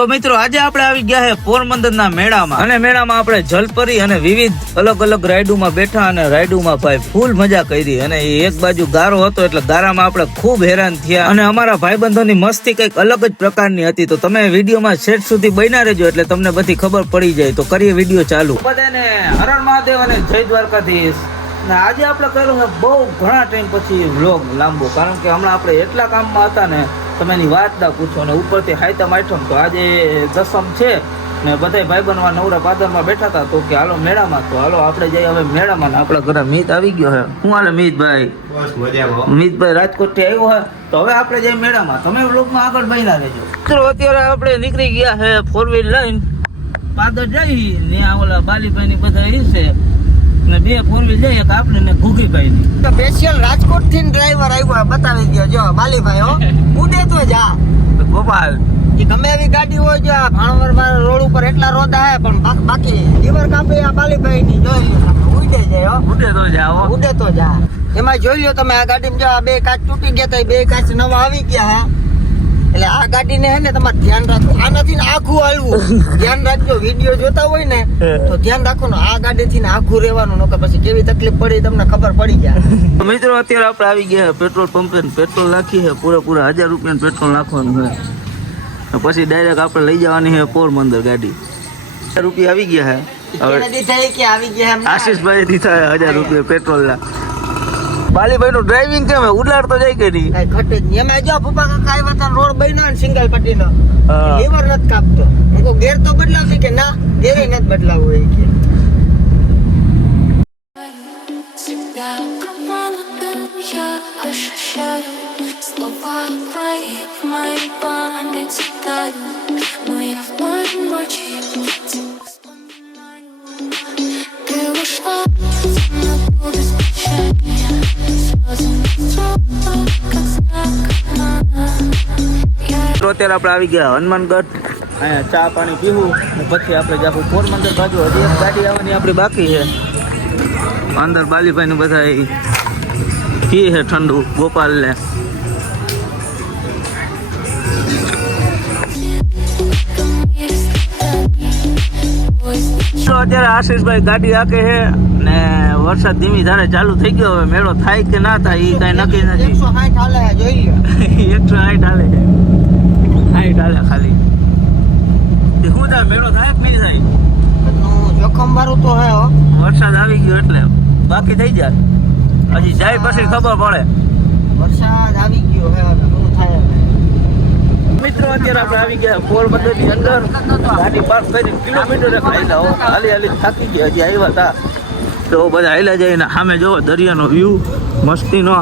તો મિત્રો આજે આપણે આવી ગયા છે પોરબંદરના મેળામાં અને મેળામાં આપણે જલપરી અને વિવિધ અલગ અલગ રાઈડોમાં બેઠા અને રાઈડોમાં ભાઈ ફૂલ મજા કરી અને એક બાજુ ગારો હતો એટલે ગારામાં આપણે ખૂબ હેરાન થયા અને અમારા ભાઈબંધોની મસ્તી કઈક અલગ જ પ્રકારની હતી. તો તમે વિડીયોમાં છેક સુધી બન્યા રહેજો એટલે તમને બધી ખબર પડી જાય. તો કરીએ વિડીયો ચાલુ. બધાને હર હર મહાદેવ અને જય દ્વારકાધીશ. આજે આપણે કર્યું છે બહુ ઘણા ટાઈમ પછી વ્લોગ લાંબો, કારણ કે હમણાં આપણે એટલા કામમાં હતા ને તમે એની વાત ના પૂછો ને ઉપરથી હાઈતમ આઈટમ. તો આજે દસમ છે ને બધા ભાઈબંધમાં નવરા પાદરમાં બેઠા હતા તો કે હાલો મેળામાં. તો હાલો આપણે જઈએ હવે મેળામાં. આપણા ઘરે મીત આવી ગયો છે. શું હાલે મિતભાઈ? બસ મજામાં. મિતભાઈ રાજકોટ થી આવ્યો છે તો હવે આપણે જઈએ મેળામાં. તમે વ્લોગમાં આગળ બન્યા રહેજો. મિત્રો અત્યારે આપણે નીકળી ગયા છે 4 વ્હીલ લઈને પાદર જઈ ને ઓલા બાલીભાઈ ની બધા છે ને 2 4 વ્હીલ જઈએ એક આપણે ને ઘુઘીભાઈ ની. સ્પેશિયલ રાજકોટ થી ડ્રાઈવર આવ્યો બતાવી ગયો જો બાલીભાઈ હો ઉડે તો જા ગોપાલ એ ગમે એવી ગાડી હોય જો ભાણવર રોડ ઉપર એટલા રોદા હે પણ બાકી લીવર કાપે આ બાલીભાઈ ની જોઈ લ્યો તમે ઉડે જાય હો ઉડે તો જાઓ ઉડે તો જા. એમાં જોઈ લ્યો તમે આ ગાડીમાં જો આ 2 કાચ તૂટી ગયા તા 2 કાચ નવા આવી ગયા હા. એટલે આ ગાડીને હે ને તમારે ધ્યાન રાખો. આ નથી ને આખું હાલવું ધ્યાન રાખજો. વિડીયો જોતા હોય ને તો ધ્યાન રાખો ને આ ગાડીથી ને આખું રહેવાનું નકર પછી કેવી તકલીફ પડી તમને ખબર પડી જાય. મિત્રો અત્યારે આપણે આવી ગયા પેટ્રોલ પંપે પેટ્રોલ નાખી છે પૂરેપૂરા 1000 રૂપિયાનું પેટ્રોલ નાખવાનું છે પછી ડાયરેક્ટ આપણે લઈ જવાની છે પોરબંદર ગાડી. 1000 રૂપિયા આવી ગયા છે હવે આશીષભાઈ દીધા 1000 રૂપિયા પેટ્રોલ ના. બાલીભાઈ નું ડ્રાઇવિંગ કેમ ઉડાડતો જાય કે નહીં કઈ ઘટે જ નહીં. એમાં જો પપ્પા કાકા આવ્યા હતા રોડ બન્યો ને સિંગલ પટ્ટી નો લીવર નથી કાપતો. હું તો ગેર તો બદલાવશે કે ના ગેર નથી બદલાવવું એ કે અત્યારે આપણે આવી ગયા હનુમાનગઢ. અહીંયા ચા પાણી પીવું પછી આપણે જાવું પોરબંદર બાજુ. હજી એક ગાડી આવવાની આપણી બાકી છે. અંદર બાલીભાઈ ને બધા પીએ છે ઠંડુ ગોપાલ ને. અત્યારે આશીષભાઈ ગાડી હાકે છે ને વરસાદ ધીમી ધારે ચાલુ થઈ ગયો. હવે મેળો થાય કે ના થાય એ કઈ નક્કી નથી. 160 હાલે જોઈ લ્યો 160 હાલે છે. ખાલી શું થાય મેળો થાય કે નહીં થાય? જોખમ વાળું તો હે હો. વરસાદ આવી ગયો એટલે બાકી થઈ જાય. હજી જાય પછી ખબર પડે. વરસાદ આવી ગયો હે શું થાય. મિત્રો અત્યારે આપણે આવી ગયા પોરબંદર ની અંદર. ગાડી પાર્ક કરી કિલોમીટર હાલી હાલી થાકી ગયા. હજી આવ્યા હતા તો બધા હાલ્યા જાય ને સામે જોવો દરિયાનો વ્યૂ મસ્તીનો.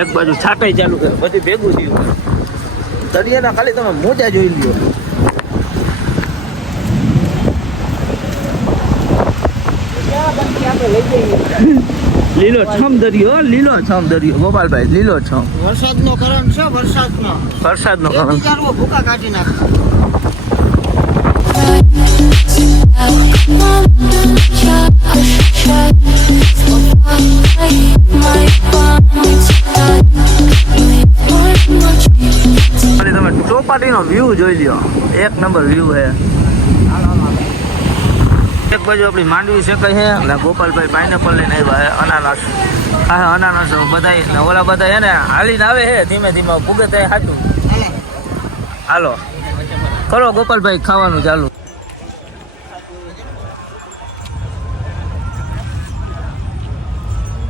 એક બાજુ છાટાઈ ચાલુ કરે બધી ભેગું થયું. દરિયાના ખાલી તમે મોજા જોઈ લ્યો. લીલો છમ દરિયો, લીલો છમ દરિયો ગોપાલભાઈ, લીલો છમ. વરસાદનો કારણ છે વરસાદનો કારણ ભૂકા કાઢી નાખે. તમે ચોપાટીનો વ્યૂ જોઈ લ્યો, એક નંબર વ્યૂ છે. એક બાજુ આપણી માંડવી શેકાય છે એટલે ગોપાલભાઈ પાઇનેપલ લઈને આવ્યા છે. અનાનસ હા અનાનસ બધા ઓલા બધા છે ને હાલીને આવે છે ધીમે ધીમે ભૂગે થાય સાચું. હાલો કરો ગોપાલભાઈ ખાવાનું ચાલુ.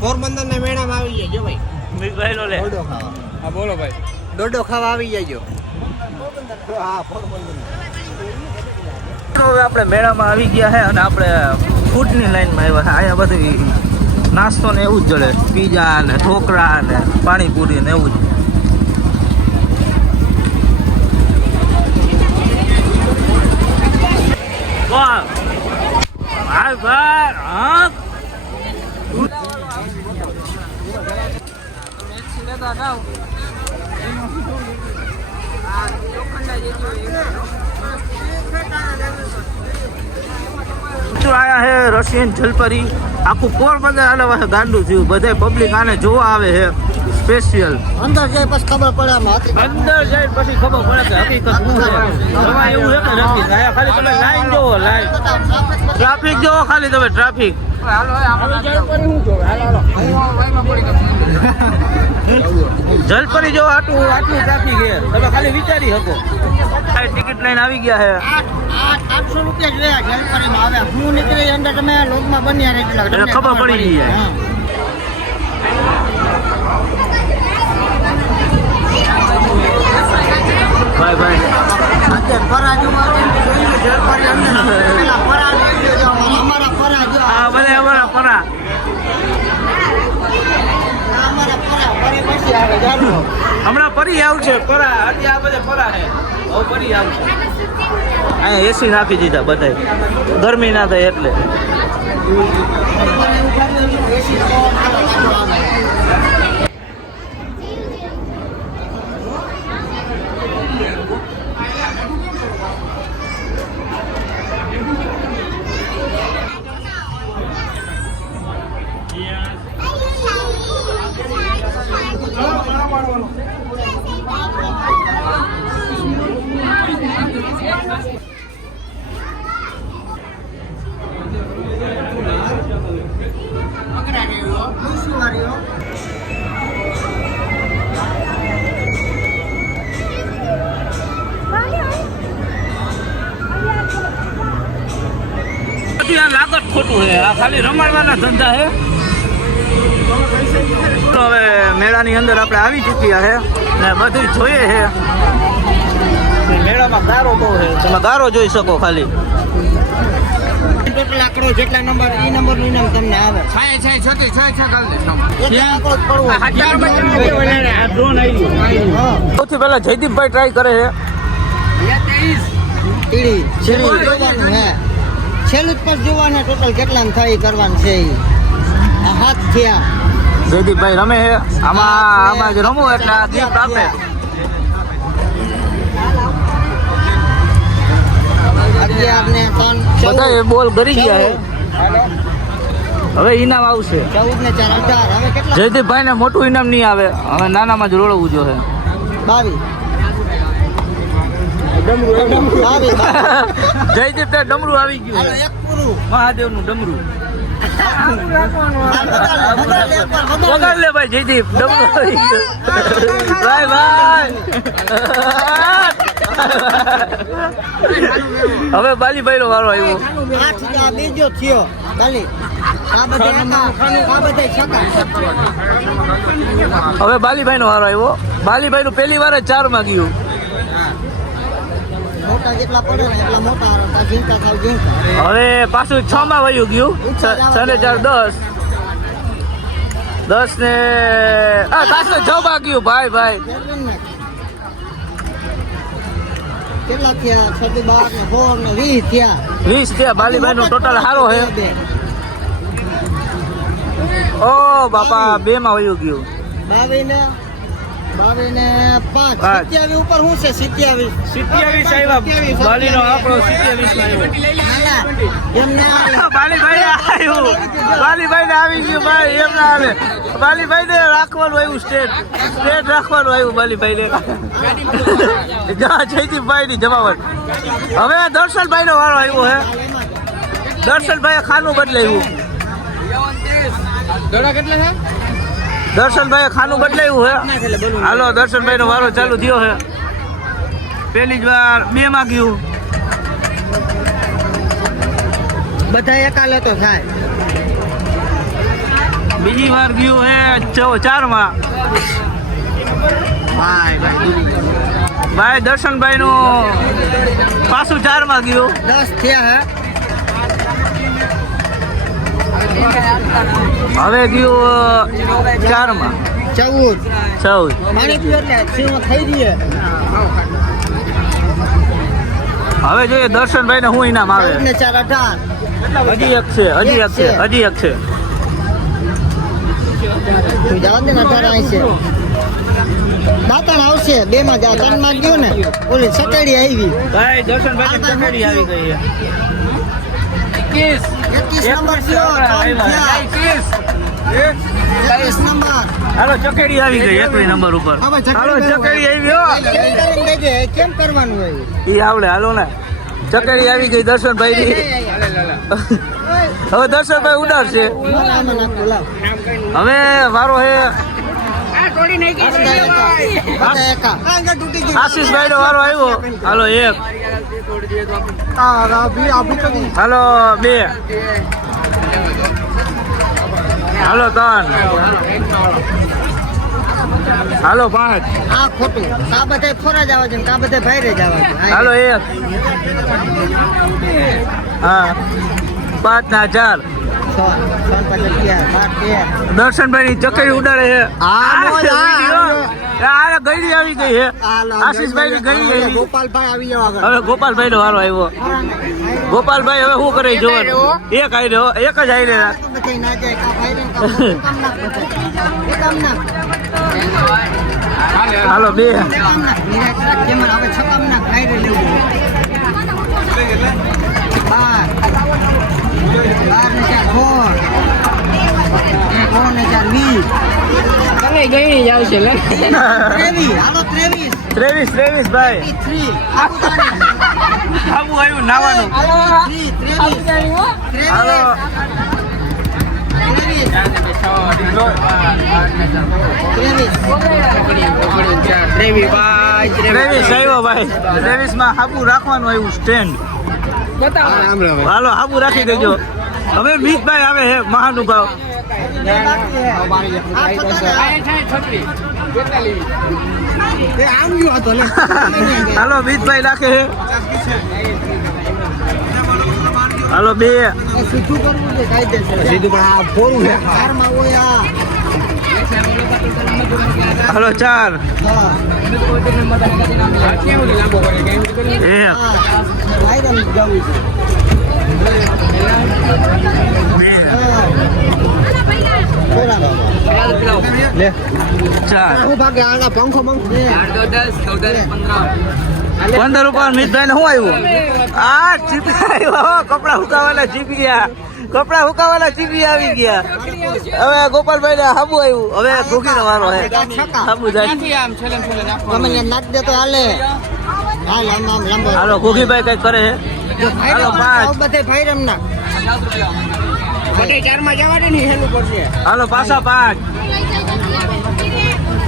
પોરબંદર ના મેળામાં આવી જાય ભાઈ. મિતભાઈ લો લે ડોડો ખાવા. હા બોલો ભાઈ. ડોડો ખાવા આવી જાય. હા પોરબંદર. હવે આપણે મેળામાં આવી ગયા છે અને આપણે ફૂડની લાઈનમાં આવ્યા છે. અહીંયા બધી નાસ્તો ને એવું જ જડે. પીઝા ને ઢોકળા ને પાણીપુરી ને એવું જ. વાહ ભાઈ હા આયા હે રશિયન જલપરી. આખું પોરબંદર આલે ગાંડું થયું. બધા પબ્લિક આને જોવા આવે છે. સ્પેશિયલ. અંદર જાય પછી ખબર પડે આમાં હતી. અંદર જાય પછી ખબર પડે કે હકીકત શું છે. એમાં એવું છે કે નથી. અહીંયા ખાલી તમે લાઈન જોવો, લાઈન ટ્રાફિક જોવો, ખાલી તમે ટ્રાફિક. જલપરી જો આટલું ટ્રાફિક છે, તમે ખાલી વિચારી શકો. ટિકિટ લઈને આવી ગયા છે. 800 રૂપિયા જોયા જલપરીમાં. આવે હું નીકળી અંદર તમે લોકમાં બન્યા રહેલા એટલે ખબર પડી ગઈ. ભાઈ ભાઈ ફરા જોવા જલપરી અંદર પેલા ફરા જોઈ લો. અમારા ફરા જો હા ભલે અમારા પરા. અમારા ફરા ફરી પછી આવે જાણો. હમણાં પરી આવશે પરા. આજે આ બધે પરા છે. હવે પરી આવશે. અહીંયા એસી નાખી દીધા બધાય, ગરમી ના થાય એટલે. બધું આ લાગત ખોટું છે. આ ખાલી રમાડવાના ધંધા છે. તો હવે મેળાની અંદર આપણે આવી ચૂક્યા છે ને બધું જોઈએ છે. મેળામાં ગારો બહુ છે, તમે ગારો જોઈ શકો ખાલી. ટોટલ આંકડો જેટલા નંબર ઈ નંબર નું ઇનામ તમને આવે. સૌથી પહેલા જયદીપભાઈ ટ્રાય કરે છે. છેલ્લું જોવાનું હે. છેલ્લું જ પછી જોવાના ટોટલ કેટલા થાય ઈ કરવાનું છે. ઈ આ હાથ થયા. જયદીપભાઈ રમે છે આમાં જ રમવું એટલે આ ગિફ્ટ આપે. બધા બોલ ગરી ગયા છે. હવે ઇનામ આવશે. 14 ને 4 18. હવે કેટલા? જયદીપભાઈ ને મોટું ઇનામ નહીં આવે. હવે નાનામાં જ રોડવું જોઈએ. 22. જયદીપ ને ડમરું આવી ગયું. એક પૂરું. મહાદેવ નું ડમરું. વગાડ લે ભાઈ જયદીપ, ડમરું આવી ગયું. ભાઈ ભાઈ હવે બાલીભાઈ નો વારો આવ્યો. 8 બીજો થયો. બાલી આ બધા છકા. હવે બાલીભાઈ નો વારો આવ્યો. બાલીભાઈ નું પહેલી વાર જ 4 માં ગયું. મોટા જેટલા પડે ને એટલા મોટા હતા. ઝીંકા થાવ ઝીંકા. હવે પાછું 6 માં વયું ગયું. 6 ને 4 10 ને પાછું 6 માં ગયું. ભાઈ ભાઈ કેટલા થયા? 6 12 ને 4 ને 20 થયા. 20 થયા. બાલીભાઈ નું ટોટલ સારો છે. ઓ બાપા 2 માં વયું ગયું. 22 ને 5 27 ઉપર શું છે? 27 આવ્યા. બાલી નો આપણો 27 એમ ના બાલીભાઈ આવ્યું. બાલીભાઈ ને આવી ગયું ભાઈ. એમ ના આવે. બાલીભાઈ ને રાખવાનું આવ્યું. સ્ટેટ રાખવાનું આવ્યું બાલીભાઈ ને. જયદીપભાઈ ની જમાવટ. હવે દર્શનભાઈ નો વારો આવ્યો છે. દર્શનભાઈ ખાનું બદલાયું. દર્શનભાઈ ખાનું બદલાયું છે. હાલો દર્શનભાઈ નો વારો ચાલુ થયો છે. પહેલી જ વાર 2 માં ગયું. બધા એકાલે તો થાય. બીજી વાર ગયું હે 4 માં. ભાઈ દર્શનભાઈ નું પાછું 4 માં ગયું. 10 થયા હે. હવે ગયું 4 માં. 14 પાણી પીઓ એટલે સીમાં થઈ જઈએ. હવે જોઈએ દર્શનભાઈ ને શું ઇનામ આવે. 14 ને 4 18. હજી એક છે. જવા દે ને 18 અહીં છે. દાંતણ આવશે 2 માં. 3 માં ગયો ને ઓલી સટેડી આવી. ભાઈ દર્શનભાઈ ની ચકડી આવી ગઈ છે. 21 નંબર થયો. 3 થયા. 21 નંબર. હાલો ચકેડી આવી ગઈ 21 નંબર ઉપર. હાલો ચકેડી આવી હો. કેમ કરીને દેજે, કેમ કરવાનું હોય? ઈ આવડે હાલો ને. ચકેડી આવી ગઈ દર્શનભાઈ ની. હવે દર્શનભાઈ ઉડાડશે. આમાં નાખો, લાવ. હવે વારો હે બધા એકા. આશીષભાઈ નો વારો આવ્યો. હાલો 1. હાલો 2. હાલો 3. હાલો 5. આ ખોટું. કા બધા ખોરા જ આવે છે, કા બધા ભાઈરે જ આવે છે. હાલો 1. હા 5 ના 4. દર્શનભાઈ ની ચકરી ઉડાડે છે. ગઈડી આવી ગઈ છે. આશીષભાઈ ની ગઈ ગઈ. ગોપાલભાઈ આવી જાવ આગળ. હવે ગોપાલભાઈ નો વારો આવ્યો. ગોપાલભાઈ હવે શું કરે જોવાનું. એક આવી રહ્યો, એક જ આવી રહ્યા. બધા ના જાય, કા ભાઈરે ને કા કામ નાખ બધા. કામ નાખ. હાલો 2. કામ નાખ. નિરાશ રાખ. કેમર હવે છકામ નાખ. ભાઈરે લેવું. 12 ને 4 4 ને 4 20. તમે ગઈ જાવ છે લે. 23 હાલો 23 23 ભાઈ. 3 આવું આવ્યું નાવાનું. હાલો 23 હાલો 23 આવ્યો ભાઈ. 23 માં હાબુ રાખવાનું આવ્યું સ્ટેન્ડ. હાલો હાબુ રાખી દેજો. હવે મીતભાઈ આવે હે મહાનુભાવ. હાલો મીતભાઈ રાખે હે. હાલો 2. સીધું કરવું છે કાયદેસર. સીધું પણ આ ફોરું છે. કારમાં હોય આ. હાલો 4. હા. 1. ભાઈરમ જવું છે. લે 4. હું ભાગે આના પંખો બંખો 15 રૂપિયા મિતભાઈ ને શું આવ્યું? આ ચીપી આવ્યો. કપડા હુકાવાના ચીપિયા. કપડા હુકાવાના ચીપિયા આવી ગયા. હવે ગોપાલભાઈ ને હાબુ આવ્યું. હવે ઘોઘી નો વારો હે. હાબુ જાય. તમે ને નાખ દે તો હાલે. હાલ આમ આમ લાંબો. હાલો ઘોઘીભાઈ કઈ કરે હે. હાલો 5. બધે ભાઈરમ નાખ. બધે 4 માં જવા દે ને હેલું પડશે. હાલો પાછા 5.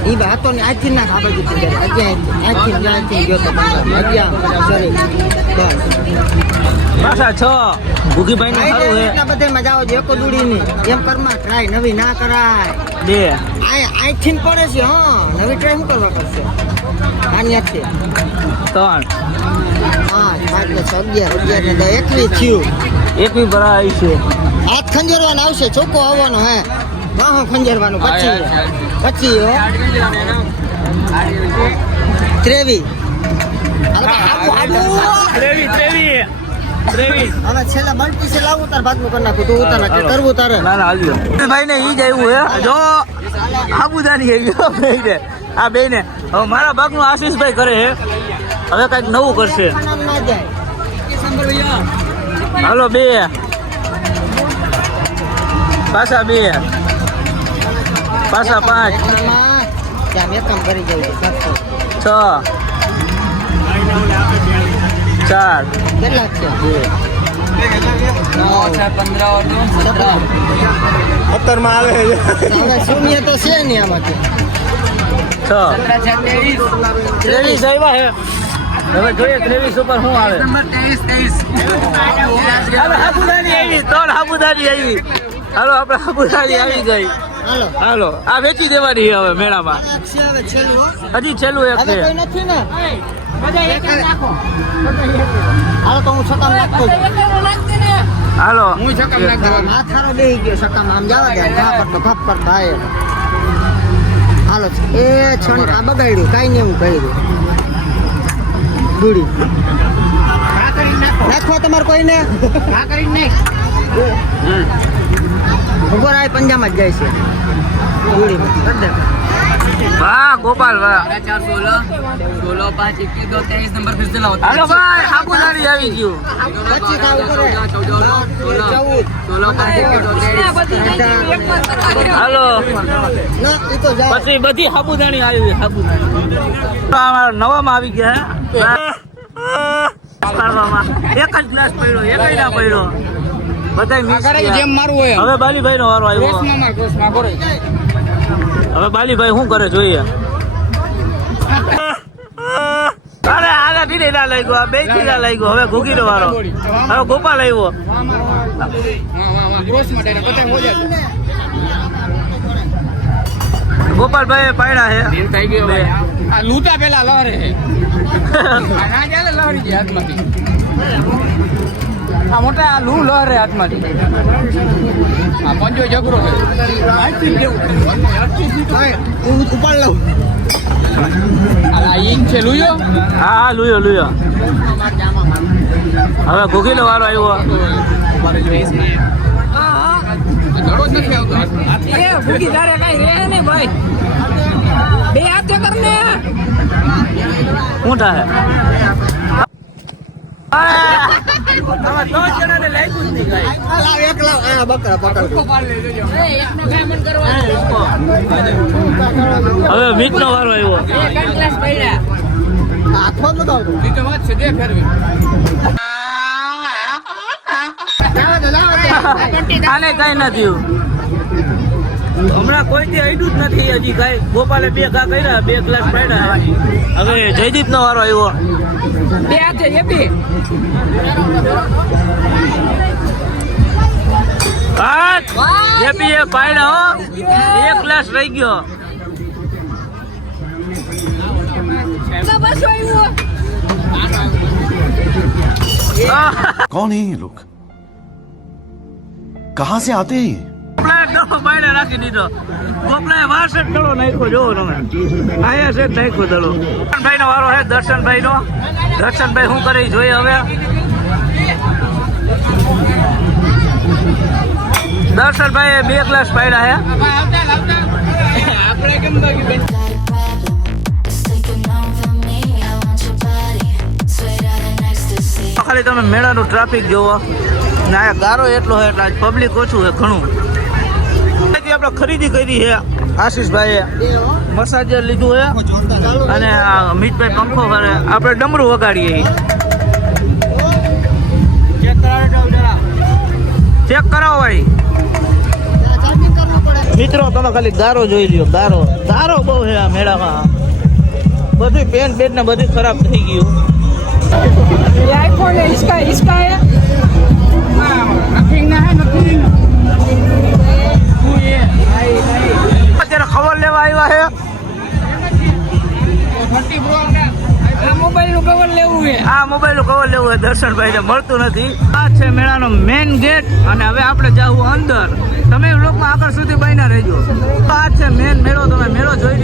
ઈ બાતો ને આથી નાખ. આ બાજુ થી આથી ગયો તો સોરી બસ. પાછા 6. ઘોઘીભાઈ નું સારું હે. એટલા બધે મજા આવે એકો દૂડી ની. એમ કરમાં ટ્રાય નવી ના કરાય. 2. આથી પડે છે. હા નવી ટ્રાય શું કરવા પડશે? આની છે 3. 5 5 11 11 ને 21 થયું. 21 ભરા આવી છે. હાથ ખંજરવાનો આવશે. ચોખ્ખો આવવાનો હે. વાહ ખંજરવાનું પછી 23. હવે છેલ્લા મલ્ટી છે લાવું તાર ભાગનું કરી નાખું. તું ઉતાર નાખ. કરવું તારે. ના ના હાલ્યો. ભાઈ ને ઈ જ આવ્યું હે. જો આબુદાની આવ્યો ભાઈ ને. આ બે ને હવે મારા ભાગનું આશીષભાઈ કરે હે. હવે કઈક નવું કરશે. ના જાય. હાલો 2. પાછા 2. પાછા 5. ત્યાં એક કામ કરી જાય 6. 4. કેટલા છે? 17 માં આવે હવે શૂન્ય તો છે ને આમાંથી. 6. 23 આવ્યા હે. હવે જોઈએ 23 ઉપર શું આવે. હવે હાબુદાની આવી. 3 હાબુદાની આવી. હાલો આપણે હાબુદાની આવી ગઈ. હાલો હાલો આ વેચી દેવાની છે હવે મેળામાં. હવે છેલ્લું હો. હજી છેલ્લું એક હવે છે. કોઈ નથી ને. હાલો તો હું સકામ નાખતો છું. હાલો માથારો બેહી ગયો સકામ. આમ જવા દે. ભાપ પર ભાઈ. હાલો એ છણ આ બગાડ્યું. કાંઈ નહીં એવું કર્યું. દૂડી નાખવા તમારે કોઈને ઉભો રાય પંજામાં જ જાય છે. દૂડીમાં વાહ ગોપાલ વાહ 416 नंबर फिर से लाओ હાલો ભાઈ સાબુદાણી આવી ગયું પછી ખાવું કરે 14 હાલો ના એ તો જા પછી બધી સાબુદાણી આવી સાબુદાણી નવામાં આવી ગયા એક જ ગ્લાસ પડ્યો એક ના પડ્યો બધાય મિક્સ જેમ મારવું હોય હવે બાલીભાઈ નો વારો આવ્યો હવે બાલીભાઈ શું કરે જોઈએ અરે આના થી ના લાગ્યો આ બે થી ના લાગ્યો હવે ઘૂગી નો વારો હવે ગોપાલ આવ્યો ગોપાલભાઈ પાડ્યા છે થઈ ગયો ભાઈ આ લૂટા પેલા લહરે છે ના ચાલે લહરી છે હાથમાંથી આ મોટા આ લૂ લહરે હાથમાંથી આ પંજો જગરો છે ઉપાડ લઉં આ ઈંગ છે લુયો હા હા લુયો લુયો હવે ઘૂગી નો વારો આવ્યો ધડો જ નથી આવતો ભૂખી તારે કઈ રહે ને ભાઈ બે હાથ કર ને શું થાય એક લાવ આ બકરા પકડ હવે મીટ નો વારો આવ્યો હાથો જ લગાવતો બીજો વાત છે દે ફેરવી આને કઈ નથી હમણાં કોઈ થી અડ્યું જ નથી હજી કઈ ગોપાલે બે ઘા કર્યા બે ગ્લાસ પાડ્યા હવે જયદીપ નો વારો આવ્યો બે હાથે એ બે જેપી એ પાડ્યા હો એક ગ્લાસ રહી ગયો कौन है ये लोग कहाँ से आते हैं ये રાખી દીધો ગોપલાએ વાસ જ દડો નાખ્યો જોવો તમે આયા છે નાખ્યો દડો દર્શનભાઈ નો વારો છે દર્શનભાઈ નો દર્શનભાઈ શું કરે ઈ જોઈએ હવે દર્શનભાઈ બે ગ્લાસ પાડ્યા છે આપણે કેમ બાકી ખાલી તમે મેળાનું ટ્રાફિક જોવો ને આ ગારો એટલો છે એટલે આજ પબ્લિક ઓછું છે ઘણું આપણે ખરીદી કરી છે આશીષભાઈએ મસાજર લીધું છે અને આ અમિતભાઈ પંખો કરે આપણે ડમરું વગાડીએ ચેક કરાવો ભાઈ મિત્રો તમે ખાલી ગારો જોઈ લ્યો ગારો ગારો બહુ છે આ મેળામાં બધું પેન બેન ને બધું ખરાબ થઈ ગયું ये आईफोन है इसका है नथिंग ना है नथिंग અત્યારે ખબર લેવા આવ્યા છે 30 પ્રો આ મોબાઈલ નું કવર લેવું છે આ મોબાઈલ નું કવર લેવું હોય દર્શનભાઈ ને મળતું નથી આ છે મેળાનો મેઇન ગેટ અને હવે આપણે જાવું અંદર તમે લોકમાં આગળ સુધી બન્યા રહેજો આ છે મેઇન મેળો તમે મેળો જોઈ